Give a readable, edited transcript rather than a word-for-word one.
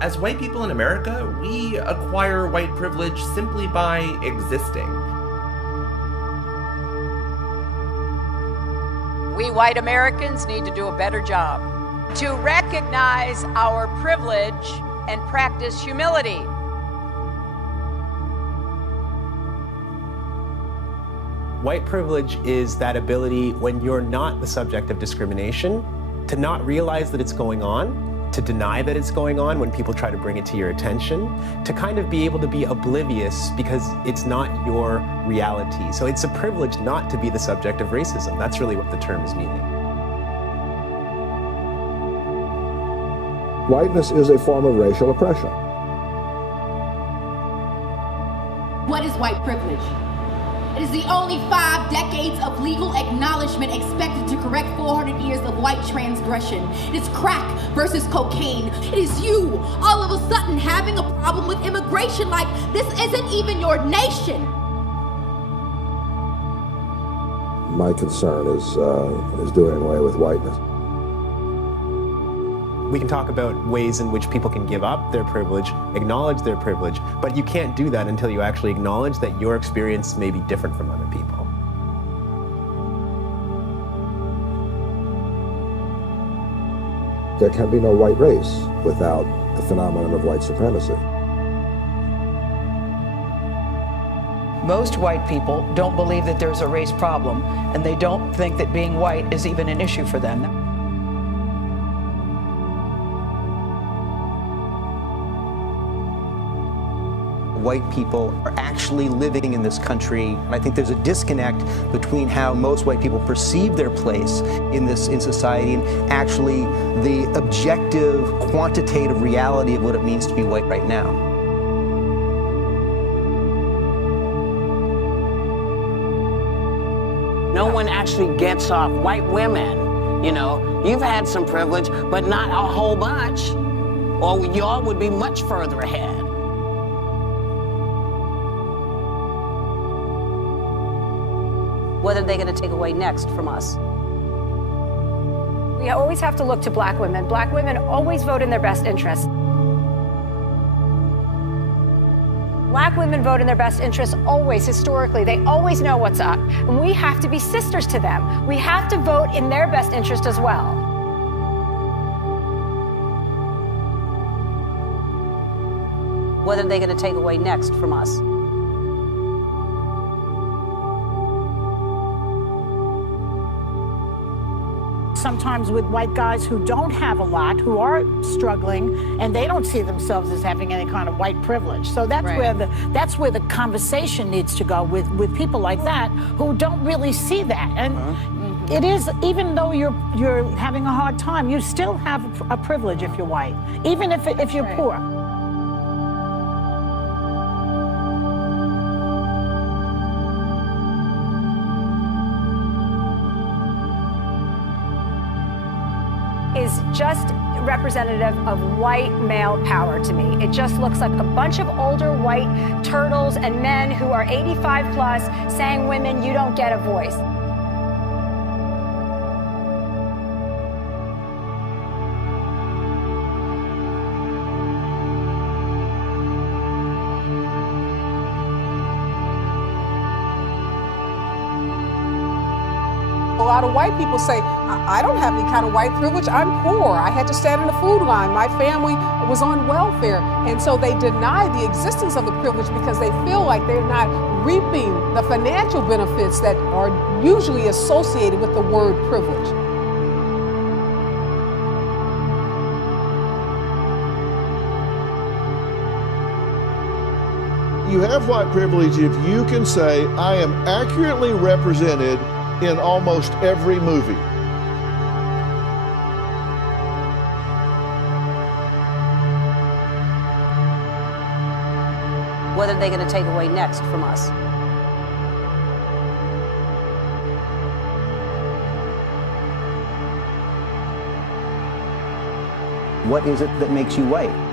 As white people in America, we acquire white privilege simply by existing. We white Americans need to do a better job to recognize our privilege and practice humility. White privilege is that ability, when you're not the subject of discrimination, to not realize that it's going on, to deny that it's going on when people try to bring it to your attention, to kind of be able to be oblivious because it's not your reality. So it's a privilege not to be the subject of racism. That's really what the term is meaning. Whiteness is a form of racial oppression. What is white privilege? It is the only 5 decades of legal acknowledgement expected to correct 400 years of white transgression. It is crack versus cocaine. It is you all of a sudden having a problem with immigration like this isn't even your nation. My concern is doing away with whiteness. We can talk about ways in which people can give up their privilege, acknowledge their privilege, but you can't do that until you actually acknowledge that your experience may be different from other people. There can be no white race without the phenomenon of white supremacy. Most white people don't believe that there's a race problem, and they don't think that being white is even an issue for them. White people are actually living in this country. And I think there's a disconnect between how most white people perceive their place in society and actually the objective, quantitative reality of what it means to be white right now. No one actually gets off. White women, you know, you've had some privilege, but not a whole bunch, or y'all would be much further ahead. What are they going to take away next from us? We always have to look to black women. Black women always vote in their best interest. Black women vote in their best interest always, historically. They always know what's up. And we have to be sisters to them. We have to vote in their best interest as well. What are they going to take away next from us? Sometimes with white guys who don't have a lot, who are struggling, and they don't see themselves as having any kind of white privilege. So that's right. where the conversation needs to go with people like that who don't really see that. And it is, even though you're having a hard time, you still have a privilege if you're white, even if you're poor. Is just representative of white male power to me. It just looks like a bunch of older white turtles and men who are 85 plus saying, women, you don't get a voice. A lot of white people say, I don't have any kind of white privilege. I'm poor. I had to stand in the food line. My family was on welfare. And so they deny the existence of the privilege because they feel like they're not reaping the financial benefits that are usually associated with the word privilege. You have white privilege if you can say, I am accurately represented in almost every movie. What are they going to take away next from us? What is it that makes you white?